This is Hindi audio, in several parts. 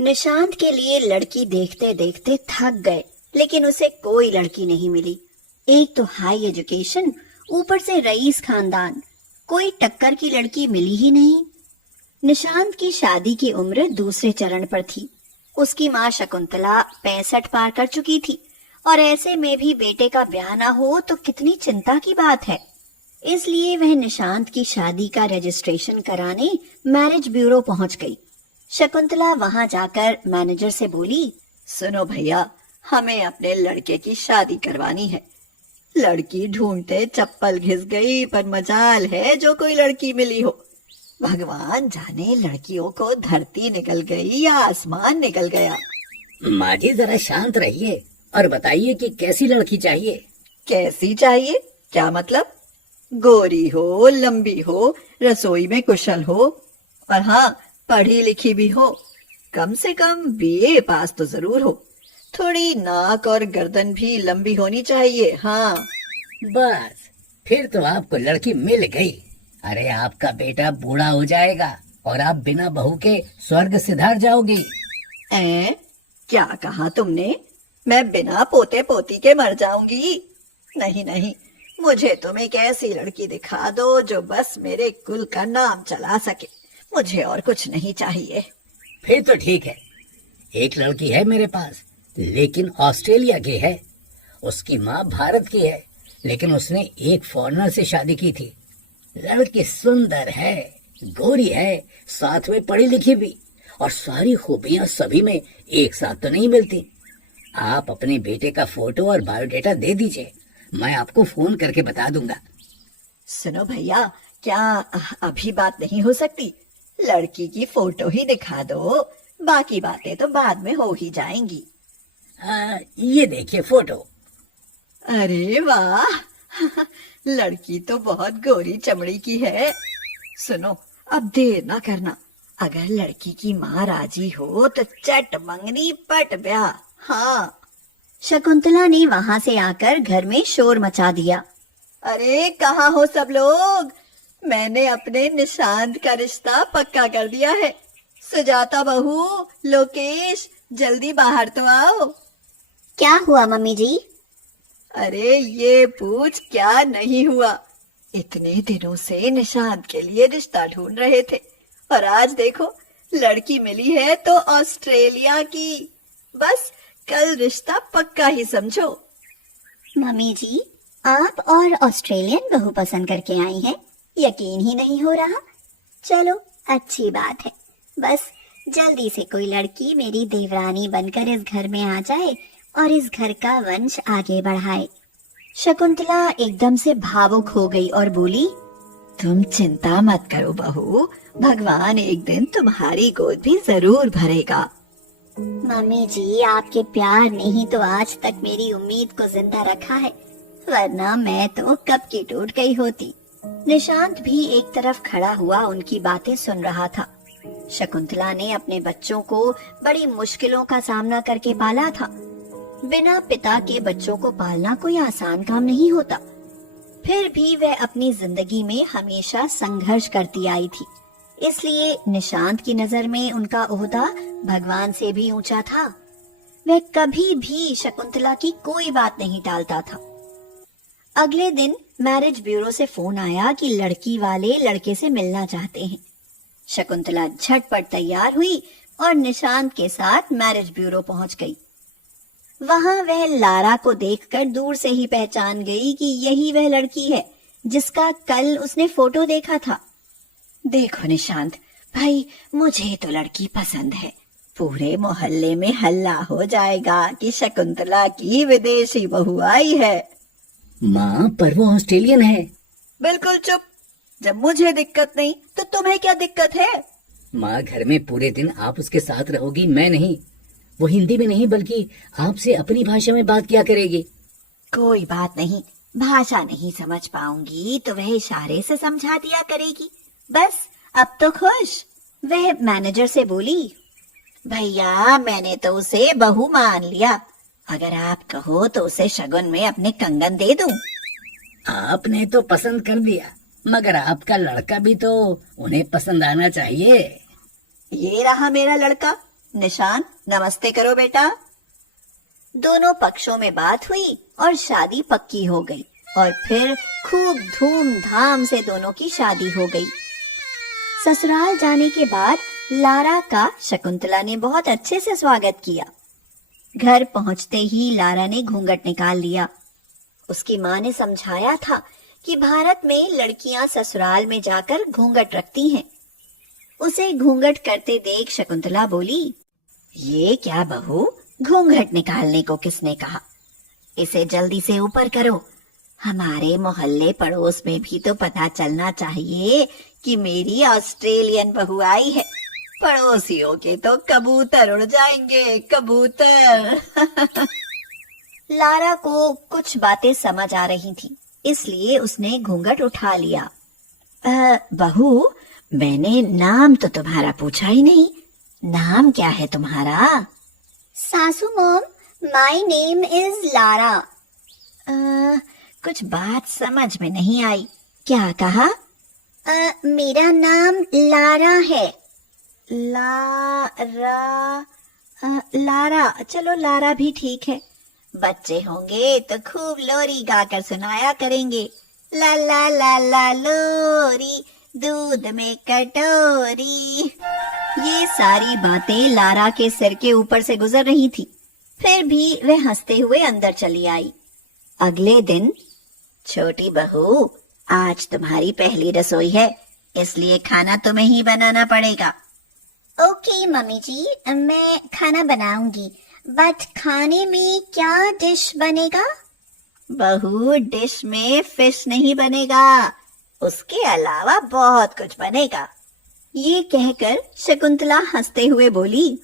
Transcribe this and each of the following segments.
निशांत के लिए लड़की देखते देखते थक गए, लेकिन उसे कोई लड़की नहीं मिली। एक तो हाई एजुकेशन, ऊपर से रईस खानदान, कोई टक्कर की लड़की मिली ही नहीं। निशांत की शादी की उम्र दूसरे चरण पर थी। उसकी माँ शकुंतला 65 पार कर चुकी थी और ऐसे में भी बेटे का ब्याह ना हो तो कितनी चिंता की बात है। इसलिए वह निशांत की शादी का रजिस्ट्रेशन कराने मैरिज ब्यूरो पहुंच गई। शकुंतला वहां जाकर मैनेजर से बोली, सुनो भैया, हमें अपने लड़के की शादी करवानी है। लड़की ढूंढते चप्पल घिस गई, पर मजाल है जो कोई लड़की मिली हो। भगवान जाने लड़कियों को धरती निकल गई या आसमान निकल गया। माँ जी जरा शांत रहिए और बताइए कि कैसी लड़की चाहिए। कैसी चाहिए? क्या मतलब? गोरी हो, लंबी हो, रसोई में कुशल हो, और हाँ, पढ़ी लिखी भी हो। कम से कम बीए पास तो जरूर हो। थोड़ी नाक और गर्दन भी लंबी होनी चाहिए। हाँ बस फिर तो आपको लड़की मिल गई। अरे आपका बेटा बूढ़ा हो जाएगा और आप बिना बहू के स्वर्ग सिधार जाओगी। क्या कहा तुमने? मैं बिना पोते पोती के मर जाऊंगी? नहीं नहीं, मुझे तुम एक ऐसी लड़की दिखा दो जो बस मेरे कुल का नाम चला सके। मुझे और कुछ नहीं चाहिए। फिर तो ठीक है, एक लड़की है मेरे पास, लेकिन ऑस्ट्रेलिया की है। उसकी माँ भारत की है, लेकिन उसने एक फॉरेनर से शादी की थी। लड़की सुंदर है, गोरी है, साथ में पढ़ी लिखी भी, और सारी खूबियां सभी में एक साथ तो नहीं मिलती। आप अपने बेटे का फोटो और बायोडेटा दे दीजिए, मैं आपको फोन करके बता दूंगा। सुनो भैया, क्या अभी बात नहीं हो सकती? लड़की की फोटो ही दिखा दो, बाकी बातें तो बाद में हो ही जाएंगी। ये देखिए फोटो। अरे वाह, लड़की तो बहुत गोरी चमड़ी की है। सुनो, अब देर ना करना। अगर लड़की की माँ राजी हो तो चट मंगनी पट ब्याह। हाँ। शकुंतला ने वहां से आकर घर में शोर मचा दिया। अरे कहाँ हो सब लोग? मैंने अपने निशांत का रिश्ता पक्का कर दिया है। सुजाता बहू, लोकेश, जल्दी बाहर तो आओ। क्या हुआ मम्मी जी? अरे ये पूछ क्या नहीं हुआ। इतने दिनों से निशांत के लिए रिश्ता ढूंढ रहे थे, और आज देखो लड़की मिली है तो ऑस्ट्रेलिया की। बस कल रिश्ता पक्का ही समझो। मम्मी जी, आप और ऑस्ट्रेलियन बहू पसंद करके आई हैं? यकीन ही नहीं हो रहा। चलो अच्छी बात है, बस जल्दी से कोई लड़की मेरी देवरानी बनकर इस घर में आ जाए और इस घर का वंश आगे बढ़ाए। शकुंतला एकदम से भावुक हो गई और बोली, तुम चिंता मत करो बहू, भगवान एक दिन तुम्हारी गोद भी जरूर भरेगा। मम्मी जी, आपके प्यार ने ही तो आज तक मेरी उम्मीद को जिंदा रखा है, वरना मैं तो कब की टूट गई होती। निशांत भी एक तरफ खड़ा हुआ उनकी बातें सुन रहा था। शकुंतला ने अपने बच्चों को बड़ी मुश्किलों का सामना करके पाला था। बिना पिता के बच्चों को पालना कोई आसान काम नहीं होता। फिर भी वह अपनी जिंदगी में हमेशा संघर्ष करती आई थी। इसलिए निशांत की नजर में उनका ओहदा भगवान से भी ऊंचा था। वह कभी भी शकुंतला की कोई बात नहीं टालता था। अगले दिन मैरिज ब्यूरो से फोन आया कि लड़की वाले लड़के से मिलना चाहते हैं। शकुंतला झटपट तैयार हुई और निशांत के साथ मैरिज ब्यूरो पहुंच गई। वहां वह लारा को देखकर दूर से ही पहचान गई कि यही वह लड़की है जिसका कल उसने फोटो देखा था। देखो निशांत भाई, मुझे तो लड़की पसंद है। पूरे मोहल्ले में हल्ला हो जाएगा कि शकुंतला की विदेशी बहू आई है। माँ, पर वो ऑस्ट्रेलियन है। बिल्कुल चुप। जब मुझे दिक्कत नहीं तो तुम्हें क्या दिक्कत है? माँ, घर में पूरे दिन आप उसके साथ रहोगी, मैं नहीं। वो हिंदी में नहीं बल्कि आपसे अपनी भाषा में बात किया करेगी। कोई बात नहीं, भाषा नहीं समझ पाऊंगी तो वह इशारे से समझा दिया करेगी। बस अब तो खुश। वह मैनेजर से बोली, भैया मैंने तो उसे बहू मान लिया। अगर आप कहो तो उसे शगुन में अपने कंगन दे दूं। आपने तो पसंद कर दिया, मगर आपका लड़का भी तो उन्हें पसंद आना चाहिए। ये रहा मेरा लड़का, निशांत, नमस्ते करो बेटा। दोनों पक्षों में बात हुई और शादी पक्की हो गई और फिर खूब धूमधाम से दोनों की शादी हो गई। ससुराल जाने के बाद लारा का शकुंतला ने बहुत अच्छे से स्वागत किया। घर पहुंचते ही लारा ने घूंघट निकाल लिया। उसकी माँ ने समझाया था कि भारत में लड़कियां ससुराल में जाकर घूंघट रखती हैं। उसे घूंघट करते देख शकुंतला बोली, ये क्या बहू, घूंघट निकालने को किसने कहा? इसे जल्दी से ऊपर करो। हमारे मोहल्ले पड़ोस में भी तो पता चलना चाहिए कि मेरी ऑस्ट्रेलियन बहू आई है। पड़ोसियों के तो कबूतर उड़ जाएंगे, कबूतर। लारा को कुछ बातें समझ आ रही थी, इसलिए उसने घूंघट उठा लिया। बहू, मैंने नाम तो तुम्हारा पूछा ही नहीं। नाम क्या है तुम्हारा? सासू mom, my name is Lara. कुछ बात समझ में नहीं आई। क्या कहा? मेरा नाम लारा है। लारा, चलो लारा भी ठीक है। बच्चे होंगे तो खूब लोरी गाकर सुनाया करेंगे। ला ला ला ला लोरी, दूध में कटोरी। ये सारी बातें लारा के सिर के ऊपर से गुजर रही थी, फिर भी वह हंसते हुए अंदर चली आई। अगले दिन, छोटी बहू, आज तुम्हारी पहली रसोई है, इसलिए खाना तुम्हें ही बनाना पड़ेगा। ओके मम्मी जी, मैं खाना बनाऊंगी, बट खाने में क्या डिश बनेगा? बहू, डिश में फिश नहीं बनेगा, उसके अलावा बहुत कुछ बनेगा। ये कहकर शकुंतला हंसते हुए बोली,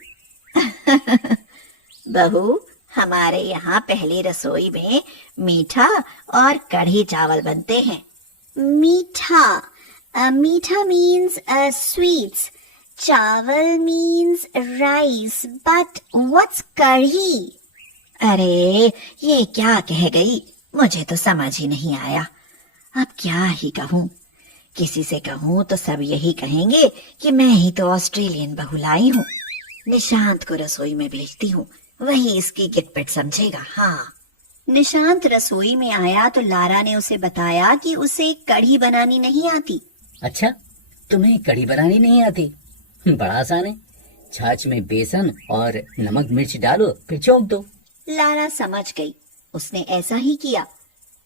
बहू, हमारे यहाँ पहली रसोई में मीठा और कढ़ी चावल बनते हैं। मीठा, मीठा मीन्स स्वीट्स, चावल मीन्स राइस, बट व्हाट्स कढ़ी? अरे, ये क्या कह गई, मुझे तो समझ ही नहीं आया। अब क्या ही कहूँ, किसी से कहूँ तो सब यही कहेंगे कि मैं ही तो ऑस्ट्रेलियन बहू लाई हूँ। निशांत को रसोई में भेजती हूँ, वही इसकी गिटपिट समझेगा। हाँ। निशांत रसोई में आया तो लारा ने उसे बताया कि उसे कढ़ी बनानी नहीं आती। अच्छा, तुम्हें कढ़ी बनानी नहीं आती? बड़ा आसान है। छाछ में बेसन और नमक मिर्च डालो, फिर छोंक दो। लारा समझ गई। उसने ऐसा ही किया।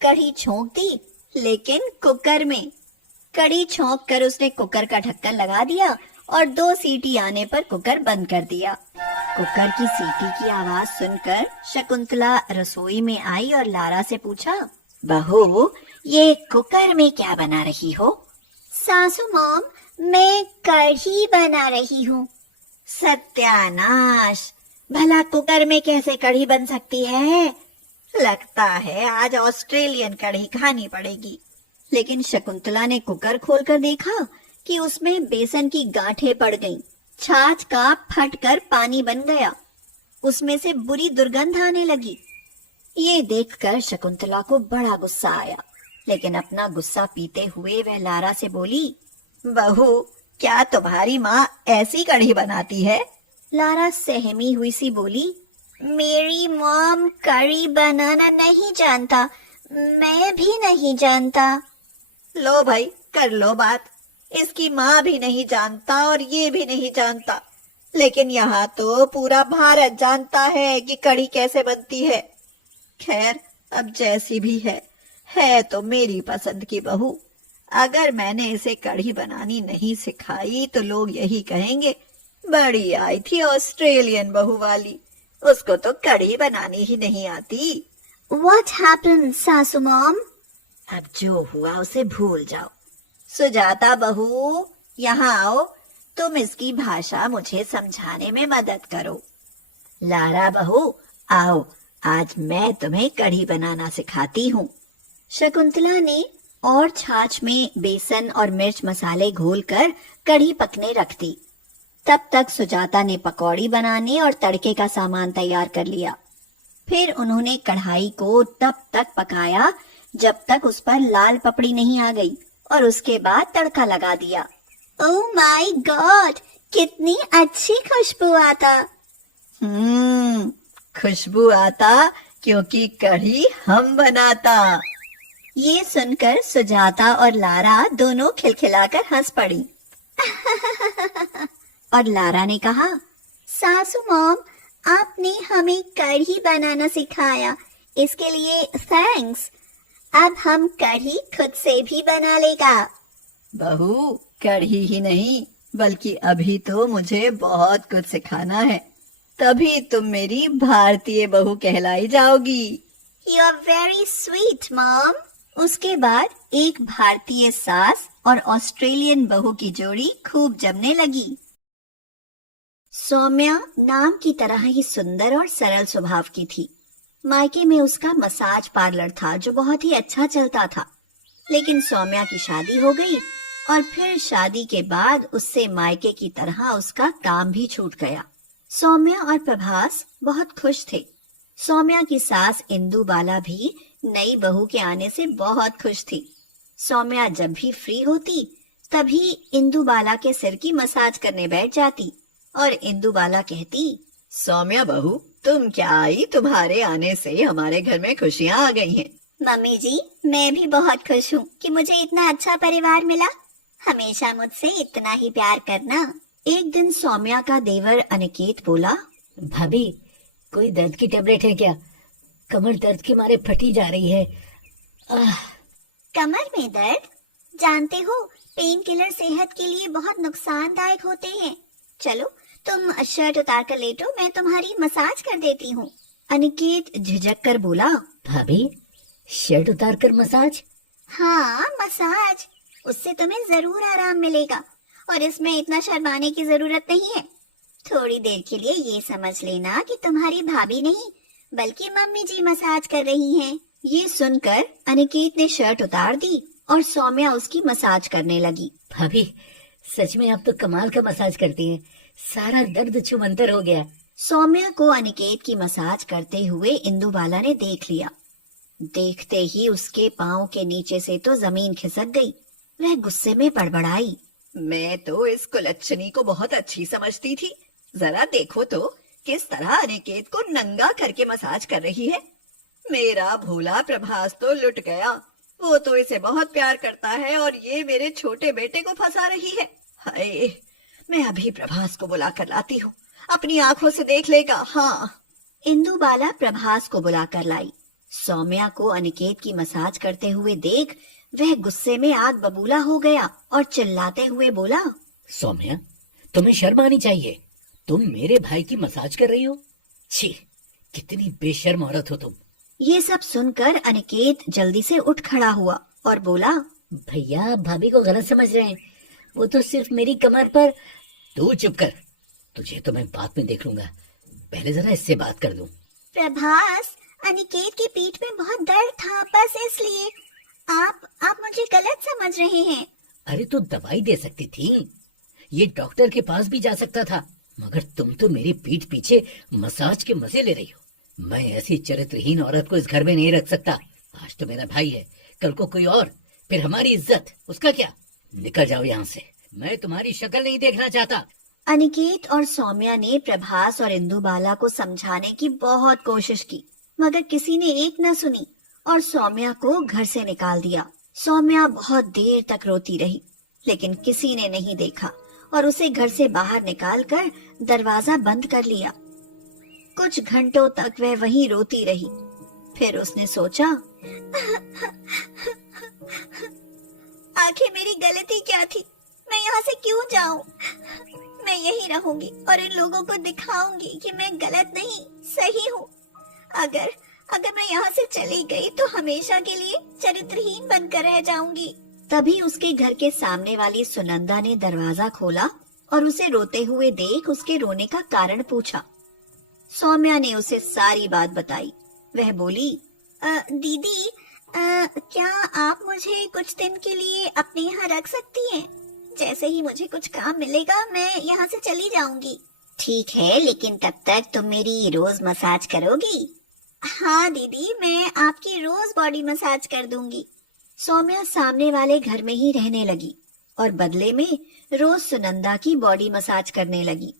कढ़ी छोंक दी, लेकिन कुकर में। कढ़ी छोंक कर उसने कुकर का ढक्कन लगा दिया और 2 सीटी आने पर कुकर बंद कर दिया। कुकर की सीटी की आवाज सुनकर शकुंतला रसोई में आई और लारा से पूछा, बहू, ये कुकर में क्या बना रही हो? सासू मॉम, मैं कढ़ी बना रही हूँ। सत्यानाश, भला कुकर में कैसे कढ़ी बन सकती है? लगता है आज ऑस्ट्रेलियन कढ़ी खानी पड़ेगी। लेकिन शकुंतला ने कुकर खोलकर देखा कि उसमें बेसन की गांठें पड़ गईं। छाछ का फटकर पानी बन गया। उसमें से बुरी दुर्गंध आने लगी। ये देखकर शकुंतला को बड़ा गुस्सा आया, लेकिन अपना गुस्सा पीते हुए वह लारा से बोली, बहू, क्या तुम्हारी माँ ऐसी कढ़ी बनाती है? लारा सहमी हुई सी बोली, मेरी मॉम कढ़ी बनाना नहीं जानता, मैं भी नहीं जानता। लो भाई, कर लो बात। इसकी माँ भी नहीं जानता और ये भी नहीं जानता, लेकिन यहाँ तो पूरा भारत जानता है कि कढ़ी कैसे बनती है। खैर, अब जैसी भी है तो मेरी पसंद की बहू। अगर मैंने इसे कढ़ी बनानी नहीं सिखाई तो लोग यही कहेंगे, बड़ी आई थी ऑस्ट्रेलियन बहू वाली, उसको तो कढ़ी बनानी ही नहीं आती। What happened, सासू मॉम? अब जो हुआ उसे भूल जाओ। सुजाता बहू, यहाँ आओ, तुम इसकी भाषा मुझे समझाने में मदद करो। लारा बहू, आओ, आज मैं तुम्हें कढ़ी बनाना सिखाती हूँ। शकुंतला ने और छाछ में बेसन और मिर्च मसाले घोलकर कढ़ी पकने रख दी। तब तक सुजाता ने पकौड़ी बनाने और तड़के का सामान तैयार कर लिया। फिर उन्होंने कढ़ाई को तब तक पकाया जब तक उस पर लाल पपड़ी नहीं आ गई और उसके बाद तड़का लगा दिया। ओह माय गॉड, कितनी अच्छी खुशबू आता। खुशबू आता क्योंकि कढ़ी हम बनाता। ये सुनकर सुजाता और लारा दोनों खिलखिलाकर हंस पड़ी। और लारा ने कहा, सासू मॉम, आपने हमें कढ़ी बनाना सिखाया, इसके लिए थैंक्स। अब हम कढ़ी खुद से भी बना लेगा। बहू, कढ़ी ही नहीं बल्कि अभी तो मुझे बहुत कुछ सिखाना है, तभी तुम मेरी भारतीय बहू कहलाई जाओगी। You are very sweet mom. उसके बाद एक भारतीय सास और ऑस्ट्रेलियन बहू की जोड़ी खूब जमने लगी। सौम्या नाम की तरह ही सुंदर और सरल स्वभाव की थी। मायके में उसका मसाज पार्लर था जो बहुत ही अच्छा चलता था। लेकिन सौम्या की शादी हो गई और फिर शादी के बाद उससे मायके की तरह उसका काम भी छूट गया। सौम्या और प्रभास बहुत खुश थे। सौम्या की सास इंदु बाला भी नई बहू के आने से बहुत खुश थी। सौम्या जब भी फ्री होती तभी इंदु बाला के सिर की मसाज करने बैठ जाती और इंदु बाला कहती, सौम्या बहू, तुम क्या आई? तुम्हारे आने से हमारे घर में खुशियाँ आ गई हैं। मम्मी जी, मैं भी बहुत खुश हूँ कि मुझे इतना अच्छा परिवार मिला। हमेशा मुझसे इतना ही प्यार करना। एक दिन सौम्या का देवर अनिकेत बोला, भाभी, कोई दर्द की टेबलेट है क्या? कमर दर्द के मारे फटी जा रही है। कमर में दर्द? जानते हो, पेन किलर सेहत के लिए बहुत नुकसानदायक होते हैं। चलो तुम शर्ट उतार कर लेटो, मैं तुम्हारी मसाज कर देती हूँ। अनिकेत झिझक कर बोला, भाभी, शर्ट उतार कर मसाज? हाँ, मसाज। उससे तुम्हें जरूर आराम मिलेगा और इसमें इतना शर्माने की जरूरत नहीं है। थोड़ी देर के लिए ये समझ लेना कि तुम्हारी भाभी नहीं बल्कि मम्मी जी मसाज कर रही हैं। ये सुनकर अनिकेत ने शर्ट उतार दी और सौम्या उसकी मसाज करने लगी। भाभी, सच में आप तो कमाल का मसाज करती हैं। सारा दर्द छूमंतर हो गया। सौम्या को अनिकेत की मसाज करते हुए इंदु बाला ने देख लिया। देखते ही उसके पाँव के नीचे से तो जमीन खिसक गई। वह गुस्से में बड़बड़ाई, मैं तो इस कुलच्छनी को बहुत अच्छी समझती थी। जरा देखो तो किस तरह अनिकेत को नंगा करके मसाज कर रही है। मेरा भोला प्रभास तो लुट गया। वो तो इसे बहुत प्यार करता है और ये मेरे छोटे बेटे को फंसा रही है। हाय, मैं अभी प्रभास को बुला कर लाती हूँ, अपनी आंखों से देख लेगा। हाँ। इंदु बाला प्रभास को बुलाकर लाई। सौम्या को अनिकेत की मसाज करते हुए देख वह गुस्से में आग बबूला हो गया और चिल्लाते हुए बोला, सौम्या, तुम्हें शर्म आनी चाहिए। तुम मेरे भाई की मसाज कर रही हो? छी, कितनी बेशर्म औरत हो तुम। ये सब सुनकर अनिकेत जल्दी से उठ खड़ा हुआ और बोला, भैया, भाभी को गलत समझ रहे हैं। वो तो सिर्फ मेरी कमर पर। तू चुप कर, तुझे तो मैं बाद में देख लूंगा। पहले जरा इससे बात कर दूं। प्रभास, अनिकेत की पीठ में बहुत दर्द था, बस इसलिए। आप मुझे गलत समझ रहे हैं। अरे तो दवाई दे सकती थी, ये डॉक्टर के पास भी जा सकता था। मगर तुम तो मेरी पीठ पीछे मसाज के मजे ले रही हो। मैं ऐसी चरित्रहीन औरत को इस घर में नहीं रख सकता। आज तो मेरा भाई है, कल को कोई और, फिर हमारी इज्जत, उसका क्या? निकल जाओ यहाँ से, मैं तुम्हारी शक्ल नहीं देखना चाहता। अनिकेत और सौम्या ने प्रभास और इंदु बाला को समझाने की बहुत कोशिश की, मगर किसी ने एक न सुनी और सौम्या को घर से निकाल दिया। सौम्या बहुत देर तक रोती रही, लेकिन किसी ने नहीं देखा और उसे घर से बाहर निकालकर दरवाजा बंद कर लिया। कुछ घंटों तक वह वहीं रोती रही। फिर उसने सोचा, आखिर मेरी गलती क्या थी? मैं यहाँ से क्यों जाऊं? मैं यहीं रहूंगी और इन लोगों को दिखाऊंगी कि मैं गलत नहीं, सही हूँ। अगर मैं यहाँ से चली गई तो हमेशा के लिए चरित्रहीन बनकर रह जाऊंगी। तभी उसके घर के सामने वाली सुनंदा ने दरवाजा खोला और उसे रोते हुए देख उसके रोने का कारण पूछा। सौम्या ने उसे सारी बात बताई। वह बोली, दीदी, क्या आप मुझे कुछ दिन के लिए अपने यहाँ रख सकती हैं? जैसे ही मुझे कुछ काम मिलेगा मैं यहाँ से चली जाऊंगी। ठीक है, लेकिन तब तक तुम मेरी रोज मसाज करोगी? हाँ दीदी, मैं आपकी रोज बॉडी मसाज कर दूंगी। सौम्या सामने वाले घर में ही रहने लगी और बदले में रोज सुनंदा की बॉडी मसाज करने लगी।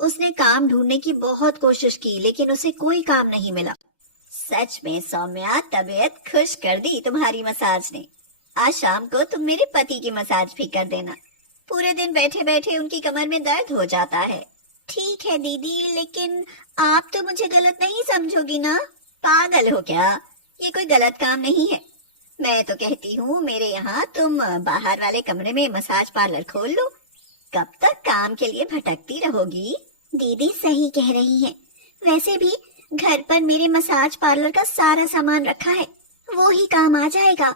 उसने काम ढूंढने की बहुत कोशिश की, लेकिन उसे कोई काम नहीं मिला। सच में सौम्या, तबीयत खुश कर दी तुम्हारी मसाज ने। आज शाम को तुम मेरे पति की मसाज भी कर देना। पूरे दिन बैठे बैठे उनकी कमर में दर्द हो जाता है। ठीक है दीदी, लेकिन आप तो मुझे गलत नहीं समझोगी ना? पागल हो क्या? ये कोई गलत काम नहीं है। मैं तो कहती हूँ मेरे यहाँ तुम बाहर वाले कमरे में मसाज पार्लर खोल लो। कब तक काम के लिए भटकती रहोगी? दीदी सही कह रही है। वैसे भी घर पर मेरे मसाज पार्लर का सारा सामान रखा है, वो ही काम आ जाएगा।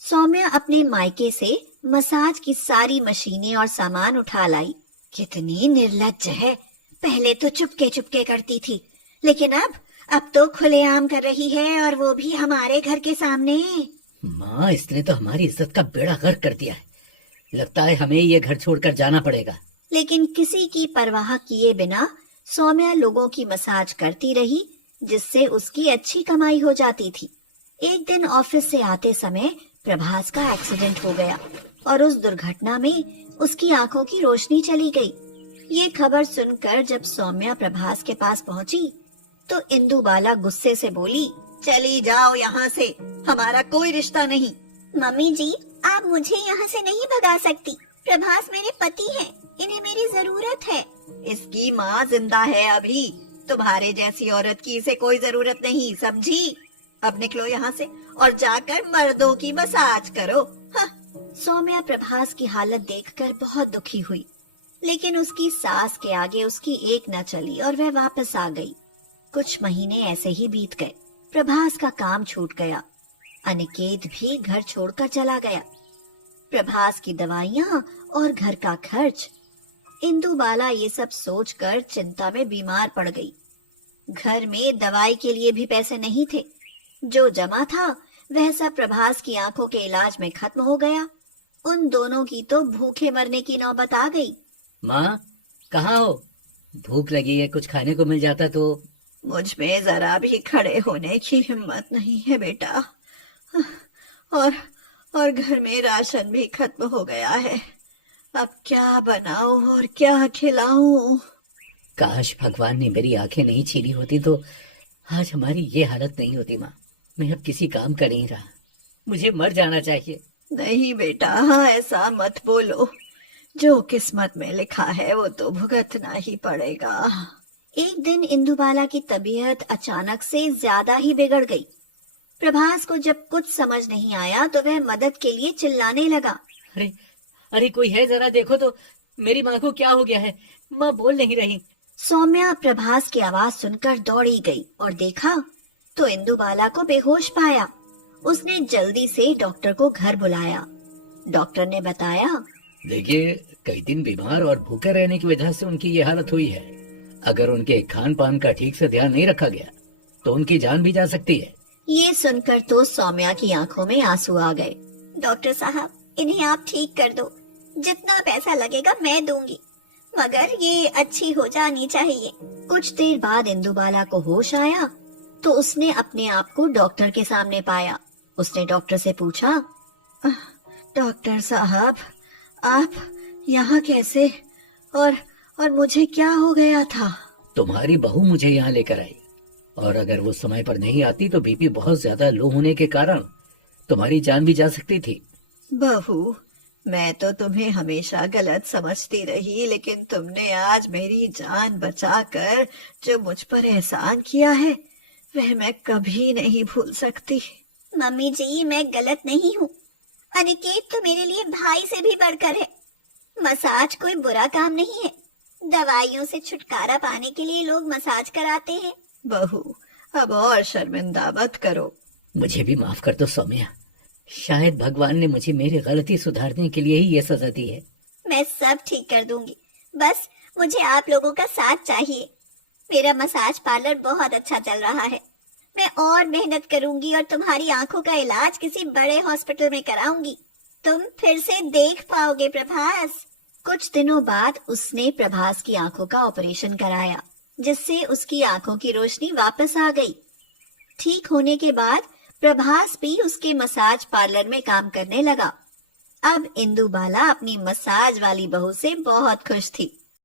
सौम्या अपने मायके से मसाज की सारी मशीनें और सामान उठा लाई। कितनी निर्लज्ज है। पहले तो चुपके चुपके करती थी, लेकिन अब तो खुलेआम कर रही है, और वो भी हमारे घर के सामने। माँ, इसने तो हमारी इज्जत का बेड़ा गर्क कर दिया है। लगता है हमें ये घर छोड़कर जाना पड़ेगा। लेकिन किसी की परवाह किए बिना सौम्या लोगों की मसाज करती रही, जिससे उसकी अच्छी कमाई हो जाती थी। एक दिन ऑफिस से आते समय प्रभास का एक्सीडेंट हो गया और उस दुर्घटना में उसकी आंखों की रोशनी चली गई। ये खबर सुनकर जब सौम्या प्रभास के पास पहुंची तो इंदुबाला गुस्से से बोली, चली जाओ यहाँ से, हमारा कोई रिश्ता नहीं। मम्मी जी, आप मुझे यहाँ से नहीं भगा सकती। प्रभास मेरे पति हैं, इन्हें मेरी जरूरत है। इसकी माँ जिंदा है अभी। तुम्हारे जैसी औरत की इसे कोई जरूरत नहीं, समझी? अब निकलो यहाँ से और जाकर मर्दों की मसाज करो। हाँ। सौम्या प्रभास की हालत देखकर बहुत दुखी हुई, लेकिन उसकी सास के आगे उसकी एक न चली और वह वापस आ गई। कुछ महीने ऐसे ही बीत गए। प्रभास का काम छूट गया। अनिकेत भी घर छोड़कर चला गया। प्रभास की दवाइयाँ और घर का खर्च। इंदुबाला ये सब सोचकर चिंता में बीमार पड़ गई। घर में दवाई के लिए भी पैसे नहीं थे। जो जमा था वह सब प्रभास की आंखों के इलाज में खत्म हो गया। उन दोनों की तो भूखे मरने की नौबत आ गई। माँ, कहाँ हो? भूख लगी है, कुछ खाने को मिल जाता तो। मुझ में जरा भी खड़े होने की हिम्मत नहीं है बेटा। और घर में राशन भी खत्म हो गया है। अब क्या बनाऊं और क्या खिलाऊं? काश भगवान ने मेरी आंखें नहीं छीनी होती तो आज हमारी ये हालत नहीं होती। माँ, मैं अब किसी काम का नहीं रहा। मुझे मर जाना चाहिए। नहीं बेटा, ऐसा मत बोलो। जो किस्मत में लिखा है वो तो भुगतना ही पड़ेगा। एक दिन इंदुबाला की तबीयत अचानक से ज्यादा ही बिगड़ गई। प्रभास को जब कुछ समझ नहीं आया तो वह मदद के लिए चिल्लाने लगा। अरे अरे, कोई है? जरा देखो तो, मेरी माँ को क्या हो गया है? माँ बोल नहीं रही। सौम्या प्रभास की आवाज सुनकर दौड़ी गई और देखा तो इंदुबाला को बेहोश पाया। उसने जल्दी से डॉक्टर को घर बुलाया। डॉक्टर ने बताया, देखिए, कई दिन बीमार और भूखे रहने की वजह से उनकी ये हालत हुई है। अगर उनके खान पान का ठीक से ध्यान नहीं रखा गया तो उनकी जान भी जा सकती है। ये सुनकर तो सौम्या की आंखों में आंसू आ गए। डॉक्टर साहब, इन्हें आप ठीक कर दो। जितना पैसा लगेगा मैं दूंगी, मगर ये अच्छी हो जानी चाहिए। कुछ देर बाद इंदुबाला को होश आया तो उसने अपने आप को डॉक्टर के सामने पाया। उसने डॉक्टर से पूछा, डॉक्टर साहब, आप यहाँ कैसे? और मुझे क्या हो गया था? तुम्हारी बहू मुझे यहाँ लेकर आई, और अगर वो समय पर नहीं आती तो बीपी बहुत ज्यादा लो होने के कारण तुम्हारी जान भी जा सकती थी। बहू, मैं तो तुम्हें हमेशा गलत समझती रही, लेकिन तुमने आज मेरी जान बचाकर जो मुझ पर एहसान किया है वह मैं कभी नहीं भूल सकती। मम्मी जी, मैं गलत नहीं हूँ। अनिकेत तो मेरे लिए भाई से भी बढ़कर है। मसाज कोई बुरा काम नहीं है। दवाइयों से छुटकारा पाने के लिए लोग मसाज कराते हैं। बहू, अब और शर्मिंदा मत करो। मुझे भी माफ कर दो सौम्या। शायद भगवान ने मुझे मेरी गलती सुधारने के लिए ही ये सजा दी है। मैं सब ठीक कर दूंगी, बस मुझे आप लोगों का साथ चाहिए। मेरा मसाज पार्लर बहुत अच्छा चल रहा है। मैं और मेहनत करूंगी और तुम्हारी आंखों का इलाज किसी बड़े हॉस्पिटल में कराऊंगी। तुम फिर से देख पाओगे प्रभास। कुछ दिनों बाद उसने प्रभास की आंखों का ऑपरेशन कराया, जिससे उसकी आंखों की रोशनी वापस आ गई। ठीक होने के बाद प्रभास भी उसके मसाज पार्लर में काम करने लगा। अब इंदुबाला अपनी मसाज वाली बहू से बहुत खुश थी।